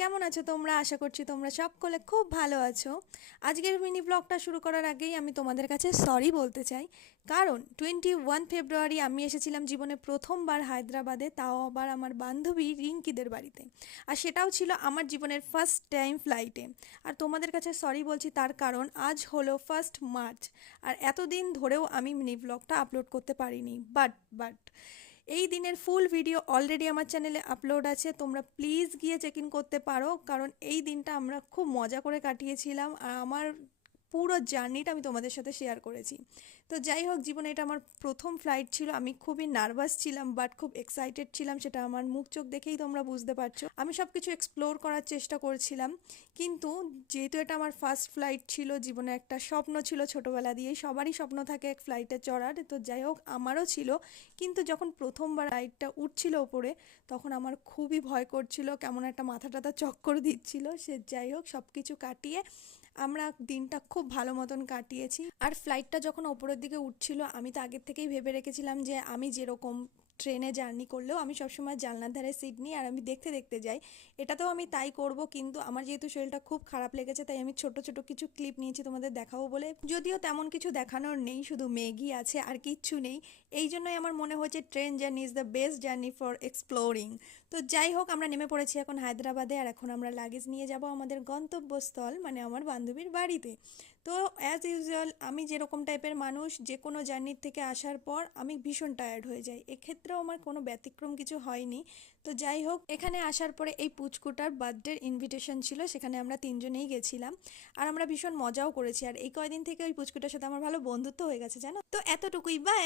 কেমন আছো তোমরা? আশা করছি তোমরা সকলে খুব ভালো আছো। আজকের মিনি ব্লগটা শুরু করার আগেই আমি তোমাদের কাছে সরি বলতে চাই, কারণ 21 ফেব্রুয়ারি আমি এসেছিলাম জীবনে প্রথমবার হায়দ্রাবাদে, তাও আবার আমার বান্ধবী রিঙ্কিদের বাড়িতে। আর সেটাও ছিল আমার জীবনের ফার্স্ট টাইম ফ্লাইটে। আর তোমাদের কাছে সরি বলছি তার কারণ আজ হলো 1 মার্চ, আর এতদিন ধরেও আমি মিনি ব্লগটা আপলোড করতে পারিনি। বাট এই দিনের ফুল ভিডিও অলরেডি আমার চ্যানেলে আপলোড আছে, তোমরা প্লিজ গিয়ে চেক ইন করতে পারো, কারণ এই দিনটা আমরা খুব মজা করে কাটিয়েছিলাম আর আমার পুরো জার্নিটা আমি তোমাদের সাথে শেয়ার করেছি। তো যাই হোক, জীবনে এটা আমার প্রথম ফ্লাইট ছিল, আমি খুবই নার্ভাস ছিলাম বাট খুব এক্সাইটেড ছিলাম, সেটা আমার মুখ চোখ দেখেই তোমরা বুঝতে পারছো। আমি সব কিছু এক্সপ্লোর করার চেষ্টা করছিলাম, কিন্তু যেহেতু এটা আমার ফার্স্ট ফ্লাইট ছিল, জীবনে একটা স্বপ্ন ছিল ছোটোবেলা দিয়েই, সবারই স্বপ্ন থাকে এক ফ্লাইটে চড়ার, তো যাই হোক আমারও ছিল। কিন্তু যখন প্রথমবার ফ্লাইটটা উঠছিল ওপরে, তখন আমার খুবই ভয় করছিল, কেমন একটা মাথা টাথা চক্কর দিচ্ছিল। সে যাই হোক, সব কিছু কাটিয়ে আমরা দিনটা খুব ভালো মতন কাটিয়েছি। আর ফ্লাইটটা যখন ওপরের দিকে উঠছিল, আমি তো আগের থেকেই ভেবে রেখেছিলাম যে আমি যেরকম ট্রেনে জার্নি করলেও আমি সবসময় জানলার ধারে সিট নিই আর আমি দেখতে দেখতে যাই, এটাতেও আমি তাই করব। কিন্তু আমার যেহেতু শরীরটা খুব খারাপ লেগেছে, তাই আমি ছোট ছোট কিছু ক্লিপ নিয়েছি তোমাদের দেখাবো বলে, যদিও তেমন কিছু দেখানোর নেই, শুধু ম্যাগি আছে আর কিচ্ছু নেই। এই জন্যই আমার মনে হয়েছে train journey is the best journey for exploring. তো যাই হোক, আমরা নেমে পড়েছি এখন হায়দ্রাবাদে, আর এখন আমরা লাগেজ নিয়ে যাব আমাদের গন্তব্যস্থল মানে আমার বান্ধবীর বাড়িতে। তো অ্যাজ ইউজুয়াল আমি যেরকম টাইপের মানুষ, যে কোনো জার্নির থেকে আসার পর আমি ভীষণ টায়ার্ড হয়ে যাই, এক্ষেত্রেও আমার কোনো ব্যতিক্রম কিছু হয়নি। তো যাই হোক, এখানে আসার পরে এই পুচকুটার বার্থডের ইনভিটেশন ছিল, সেখানে আমরা তিনজনেই গেছিলাম আর আমরা ভীষণ মজাও করেছি। আর এই কয়দিন থেকে ওই পুচকুটার সাথে আমার ভালো বন্ধুত্ব হয়ে গেছে, জানো তো। এতটুকুই, বাই।